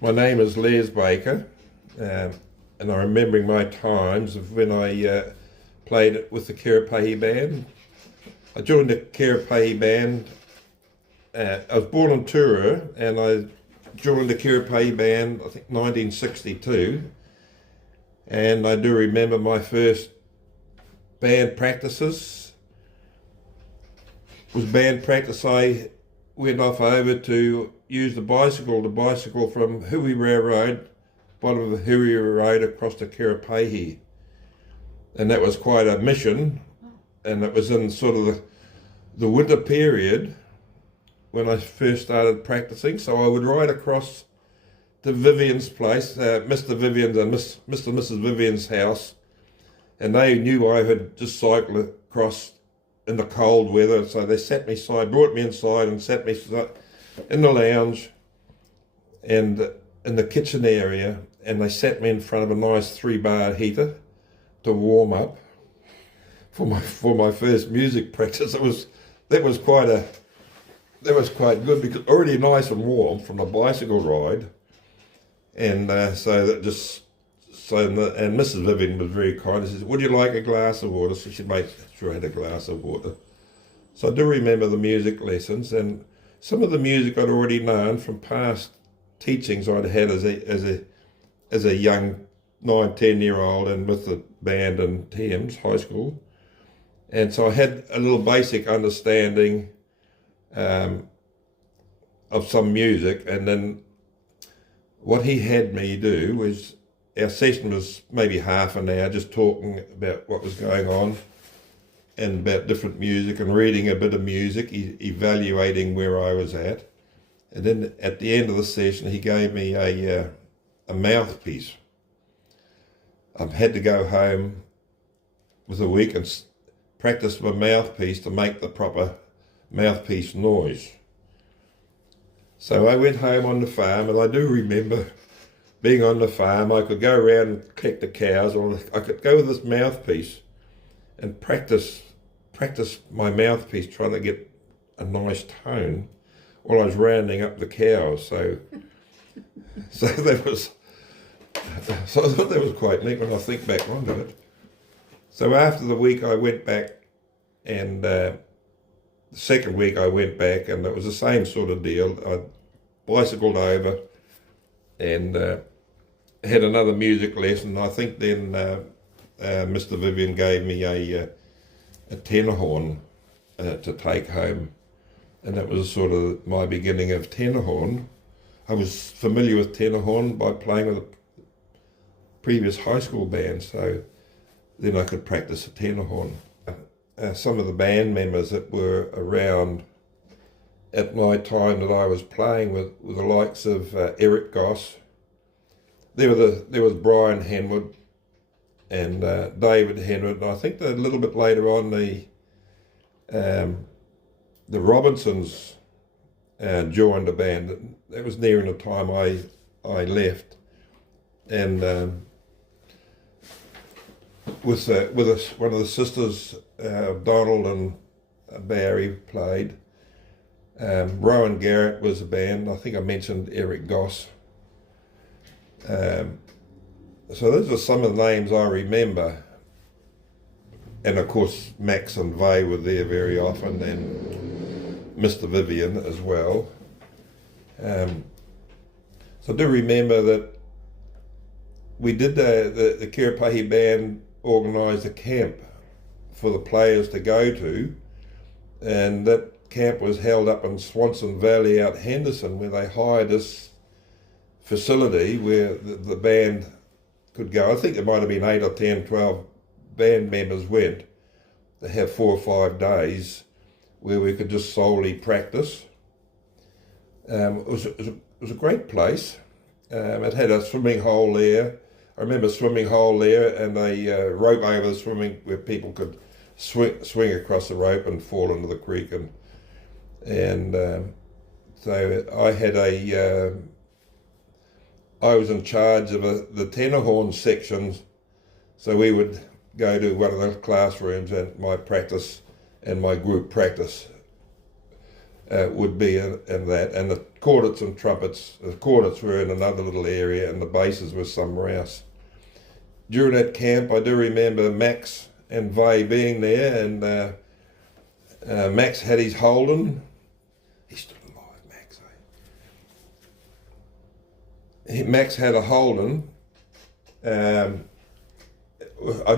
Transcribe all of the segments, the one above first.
My name is Les Baker, and I'm remembering my times of when I played with the Kerepehi band. I joined the Kerepehi band. I was born in Tura, and I joined the Kerepehi band, I think 1962. And I do remember my first band practices. Was band practice. I went off over to use the bicycle from Hui Road, bottom of the Hui Road across to Kerepehi. And that was quite a mission, and it was in sort of the winter period when I first started practicing. So I would ride across to Vivian's place, Mr. Vivian's and Mr. and Mrs. Vivian's house, and they knew I had just cycled across in the cold weather, so they brought me inside and sat me in the lounge and in the kitchen area, and they sat me in front of a nice 3-bar heater to warm up for my first music practice. That was quite good, because already nice and warm from the bicycle ride, and and Mrs. Vivian was very kind. She said, "Would you like a glass of water?" So she'd make sure I had a glass of water. So I do remember the music lessons, and some of the music I'd already known from past teachings I'd had as a young 9-10-year-old, and with the band in Thames High School. And so I had a little basic understanding of some music. And then what he had me do was, our session was maybe half an hour, just talking about what was going on and about different music, and reading a bit of music, evaluating where I was at. And then at the end of the session, he gave me a mouthpiece. I had to go home with a week and practice my mouthpiece to make the proper mouthpiece noise. So I went home on the farm, and I do remember being on the farm. I could go around and collect the cows, or I could go with this mouthpiece and practice my mouthpiece, trying to get a nice tone while I was rounding up the cows. So that was quite neat when I think back onto it. So after the week I went back, and the second week I went back, and it was the same sort of deal. I bicycled over and had another music lesson. I think then Mr. Vivian gave me a tenor horn to take home, and that was sort of my beginning of tenor horn. I was familiar with tenor horn by playing with a previous high school band, so then I could practice the tenor horn. Some of the band members that were around at my time that I was playing with were the likes of Eric Goss. There was Brian Henwood and David Henwood, and I think that a little bit later on the Robinsons joined the band. That was nearing the time I left, and with one of the sisters, Donald and Barry, played. Rowan Garrett was a band. I think I mentioned Eric Goss. So those are some of the names I remember. And of course, Max and Vay were there very often, and Mr. Vivian as well. So I do remember that we did the Kerepehi band organised a camp for the players to go to, and that camp was held up in Swanson Valley out Henderson, where they hired this facility where the band could go. I think there might have been 8 or 10, 12 band members went to have 4 or 5 days where we could just solely practice. It was a great place. It had a swimming hole there. I remember a swimming hole there, and a rope over the swimming where people could swing across the rope and fall into the creek. And so I was in charge of the tenor horn sections, so we would go to one of the classrooms and my practice and my group practice. would be in that, and the cornets and trumpets. The cornets were in another little area, and the basses were somewhere else. During that camp, I do remember Max and Vay being there, and Max had his Holden. He's still alive, Max. Max had a Holden. I'm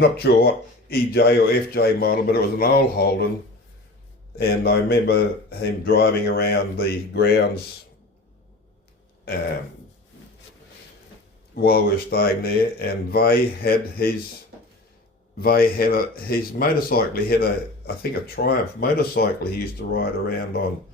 not sure what EJ or FJ model, but it was an old Holden. And I remember him driving around the grounds while we were staying there, and Vay had his motorcycle. He had I think a Triumph motorcycle he used to ride around on.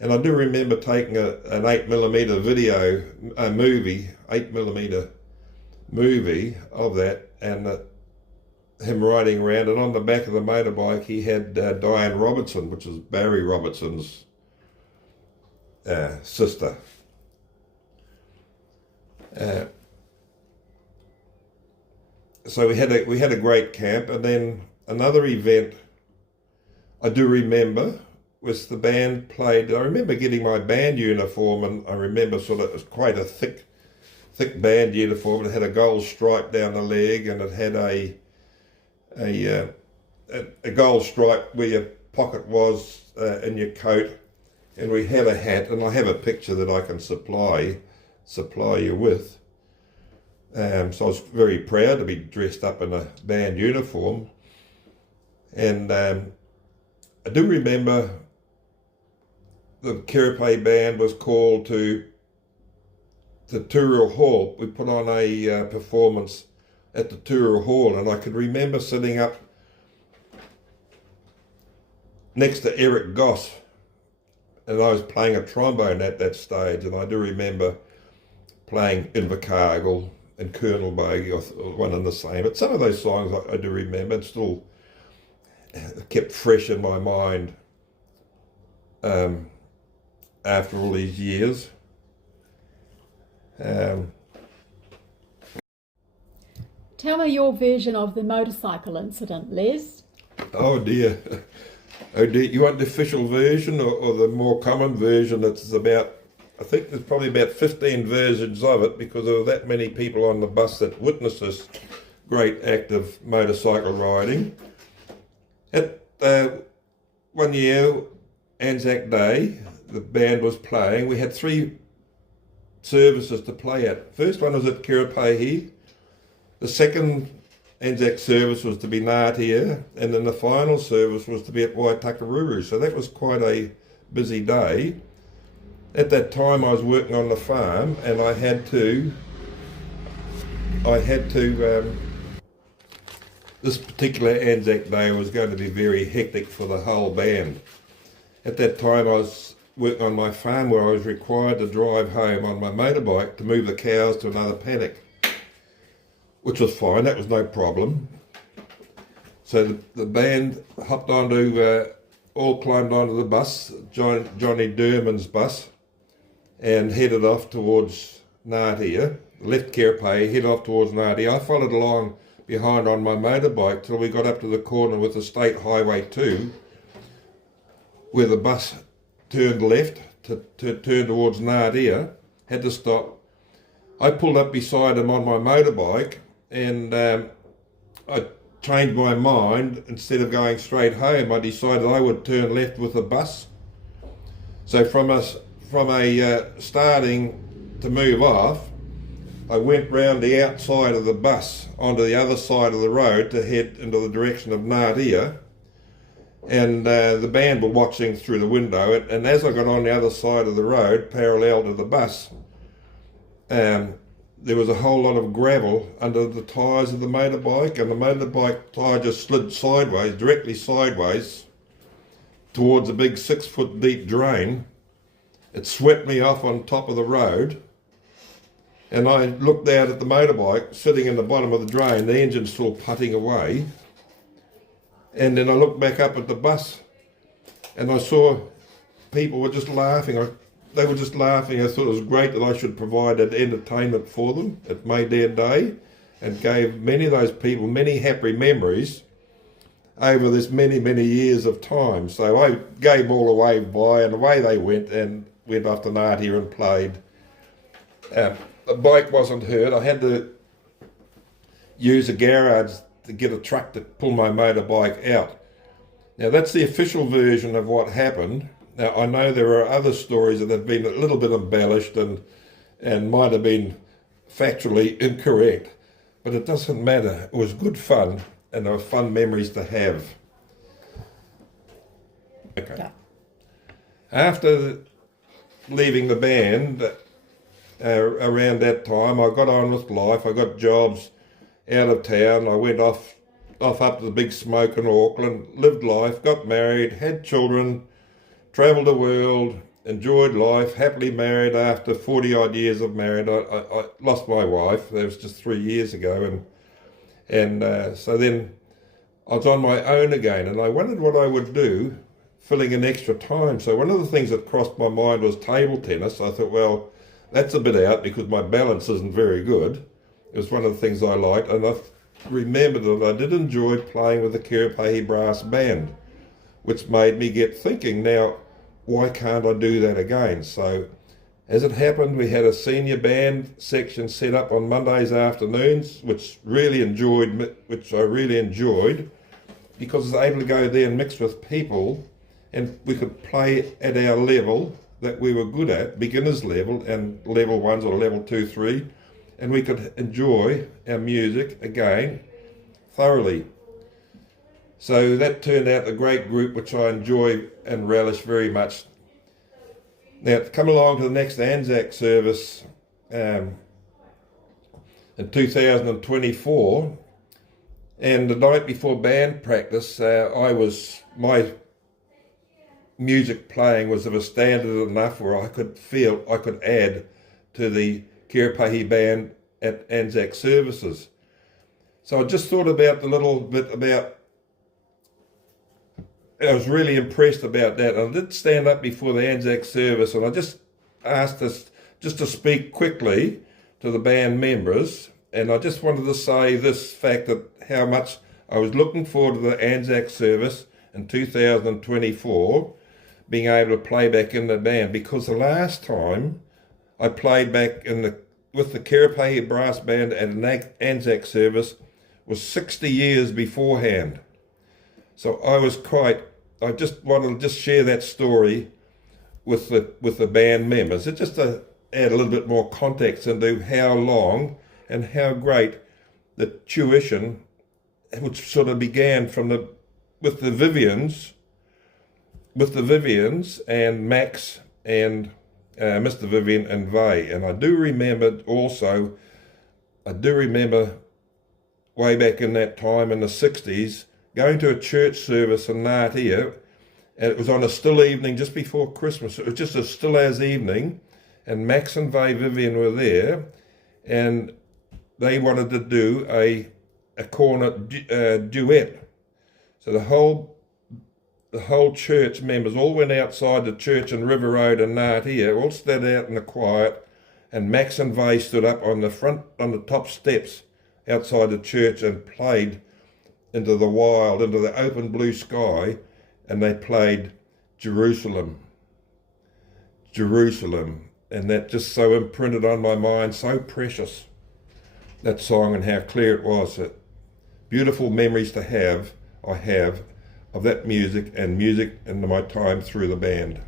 And I do remember taking an 8mm video, a movie, 8mm movie of that, and him riding around, and on the back of the motorbike he had Diane Robertson, which is Barry Robertson's sister. So we had a great camp, and then another event I do remember was the band played. I remember getting my band uniform, and I remember it was quite a thick band uniform. It had a gold stripe down the leg, and it had a gold stripe where your pocket was in your coat, and we had a hat, and I have a picture that I can supply you with. So I was very proud to be dressed up in a band uniform, and I do remember the Kerepehi band was called to the Tooral Hall. We put on a performance at the Tooral Hall, and I could remember sitting up next to Eric Goss, and I was playing a trombone at that stage, and I do remember playing Invercargill and Colonel Bogey, one and the same. But some of those songs I do remember, and still kept fresh in my mind after all these years. Tell me your version of the motorcycle incident, Les. Oh dear. Oh dear. You want the official version or the more common version? That's about, I think there's probably about 15 versions of it, because there were that many people on the bus that witnessed this great act of motorcycle riding. At one year, Anzac Day, the band was playing. We had 3 services to play at. First one was at Kerepehi. The second Anzac service was to be Ngatea, and then the final service was to be at Waitakaruru. So that was quite a busy day. At that time I was working on the farm, and I had to this particular Anzac Day was going to be very hectic for the whole band. At that time I was working on my farm, where I was required to drive home on my motorbike to move the cows to another paddock, which was fine, that was no problem. So the band hopped onto, all climbed onto the bus, Johnny Derman's bus, and headed off towards Ngatea, left Kerepehi, headed off towards Ngatea. I followed along behind on my motorbike till we got up to the corner with the State Highway 2, where the bus turned left to turn towards Ngatea, had to stop. I pulled up beside him on my motorbike, and I changed my mind. Instead of going straight home, I decided I would turn left with the bus. So from a starting to move off, I went round the outside of the bus onto the other side of the road to head into the direction of Ngatea, and the band were watching through the window, and as I got on the other side of the road parallel to the bus, there was a whole lot of gravel under the tyres of the motorbike, and the motorbike tyre just slid sideways, directly sideways, towards a big 6-foot deep drain. It swept me off on top of the road, and I looked out at the motorbike sitting in the bottom of the drain, the engine still putting away. And then I looked back up at the bus, and I saw people were just laughing. They were just laughing. I thought it was great that I should provide that entertainment for them. It made their day and gave many of those people many happy memories over this many, many years of time. So I gave them all a wave by, and away they went, and went off to Natia and played. The bike wasn't hurt. I had to use a garage to get a truck to pull my motorbike out. Now that's the official version of what happened. Now I know there are other stories that have been a little bit embellished and might have been factually incorrect, but it doesn't matter. It was good fun, and they were fun memories to have. Okay. Yeah. After leaving the band, around that time, I got on with life. I got jobs out of town. I went off up to the big smoke in Auckland, lived life, got married, had children, travelled the world, enjoyed life, happily married. After 40 odd years of marriage, I lost my wife. That was just 3 years ago, and so then I was on my own again, and I wondered what I would do, filling in extra time. So one of the things that crossed my mind was table tennis. I thought, well, that's a bit out because my balance isn't very good. It was one of the things I liked, and I remembered that I did enjoy playing with the Kerepehi brass band, which made me get thinking, now, why can't I do that again? So as it happened, we had a senior band section set up on Mondays afternoons, which I really enjoyed, because I was able to go there and mix with people, and we could play at our level that we were good at, beginner's level and level 1s or level 2, 3, and we could enjoy our music again thoroughly. So that turned out a great group, which I enjoy and relish very much. Now, to come along to the next Anzac service in 2024, and the night before band practice, my music playing was of a standard enough where I could feel I could add to the Kerepehi band at Anzac services. So I just thought about a little bit about, I was really impressed about that. And I did stand up before the Anzac service, and I just asked us just to speak quickly to the band members. And I just wanted to say this fact, that how much I was looking forward to the Anzac service in 2024, being able to play back in the band, because the last time I played back with the Kerepehi brass band at an Anzac service was 60 years beforehand. So I just wanted to share that story with the band members. It's just to add a little bit more context into how long and how great the tuition, which sort of began with the Vivians and Max and Mr. Vivian and Vay. And I do remember way back in that time in the 60s, going to a church service in Natia, and it was on a still evening just before Christmas. It was just a still as evening, and Max and Vay Vivian were there, and they wanted to do a cornet duet. So the whole church members all went outside the church in River Road in Natia, all stood out in the quiet, and Max and Vay stood up on the top steps outside the church and played into the wild, into the open blue sky, and they played Jerusalem, and that just so imprinted on my mind, so precious, that song, and how clear it was. That beautiful memories I have of that music and my time through the band.